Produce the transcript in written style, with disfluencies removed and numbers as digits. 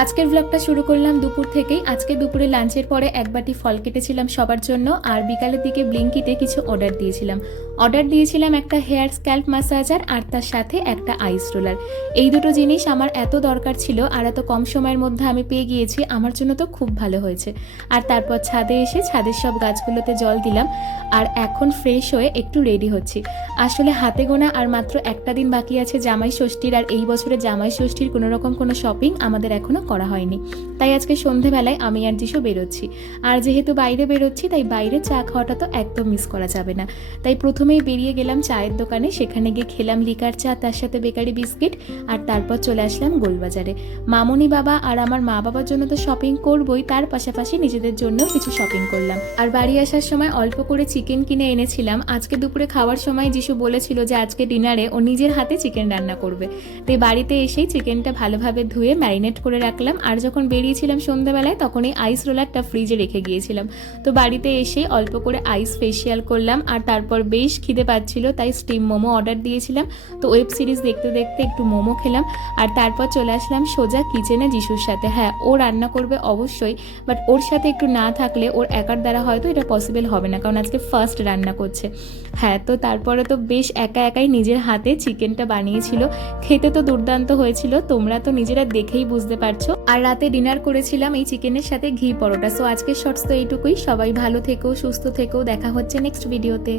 আজকের ব্লগটা শুরু করলাম দুপুর থেকেই। আজকে দুপুরে লাঞ্চের পরে এক বাটি ফল কেটেছিলাম সবার জন্য, আর বিকালের দিকে ব্লিঙ্কিতে কিছু অর্ডার দিয়েছিলাম একটা হেয়ার স্ক্যাল্প ম্যাসাজার আর তার সাথে একটা আইস রোলার। এই দুটো জিনিস আমার এত দরকার ছিল আর এত কম সময়ের মধ্যে আমি পেয়ে গিয়েছি, আমার জন্য তো খুব ভালো হয়েছে। আর তারপর ছাদে এসে ছাদের সব গাছগুলোতে জল দিলাম, আর এখন ফ্রেশ হয়ে একটু রেডি হচ্ছি। আসলে হাতে গোনা আর মাত্র একটা দিন বাকি আছে জামাই ষষ্ঠীর, আর এই বছরে জামাই ষষ্ঠীর কোনো শপিং আমাদের এখনো করা হয়নি। তাই আজকে সন্ধেবেলায় আমি আর যিশু বেরোচ্ছি। আর যেহেতু বাইরে বেরোচ্ছি তাই বাইরে চা খাওয়াটা তো একদম মিস করা যাবে না। তাই প্রথমেই বেরিয়ে গেলাম চায়ের দোকানে, সেখানে গিয়ে খেলাম লিকার চা, তার সাথে বেকারি বিস্কিট, আর তারপর চলে আসলাম গোলবাজারে। মামুনি বাবা আর আমার মা বাবার জন্য তো শপিং করবই, তার পাশাপাশি নিজেদের জন্য কিছু শপিং করলাম। আর বাড়ি আসার সময় অল্প করে চিকেন কিনে এনেছিলাম। আজকে দুপুরে খাওয়ার সময় যিশু বলেছিল যে আজকে ডিনারে ও নিজের হাতে চিকেন রান্না করবে। তাই বাড়িতে এসেই চিকেনটা ভালোভাবে ধুয়ে ম্যারিনেট করে রাখলাম। আর যখন বেরিয়েছিলাম সন্ধ্যাবেলায় তখন এই আইস রোলারটা ফ্রিজে রেখে গিয়েছিলাম। তো বাড়িতে এসেই অল্প করে আইস ফেসিয়াল করলাম, আর তারপর বেশ খিদে পাচ্ছিল তাই স্টিম মোমো অর্ডার দিয়েছিলাম। তো ওয়েব সিরিজ দেখতে দেখতে একটু মোমো খেলাম, আর তারপর চলে আসলাম সোজা কিচেনে যিশুর সাথে। হ্যাঁ, ও রান্না করবে অবশ্যই, বাট ওর সাথে একটু না থাকলে ওর একার দ্বারা হয়তো এটা পসিবল হবে না, কারণ আজকে ফার্স্ট রান্না করছে। হ্যাঁ, তো তারপরে তো বেশ একাই নিজের হাতে চিকেনটা বানিয়েছিল। খেতে তো দুর্দান্ত হয়েছিল, তোমরা তো নিজেরা দেখেই বুঝতে পারছো। আর রাতে ডিনার করেছিলাম এই চিকেনের সাথে ঘি পরোটা। সো আজকের শর্টস তো এইটুকুই। সবাই ভালো থেকো, সুস্থ থেকো, দেখা হচ্ছে নেক্সট ভিডিওতে।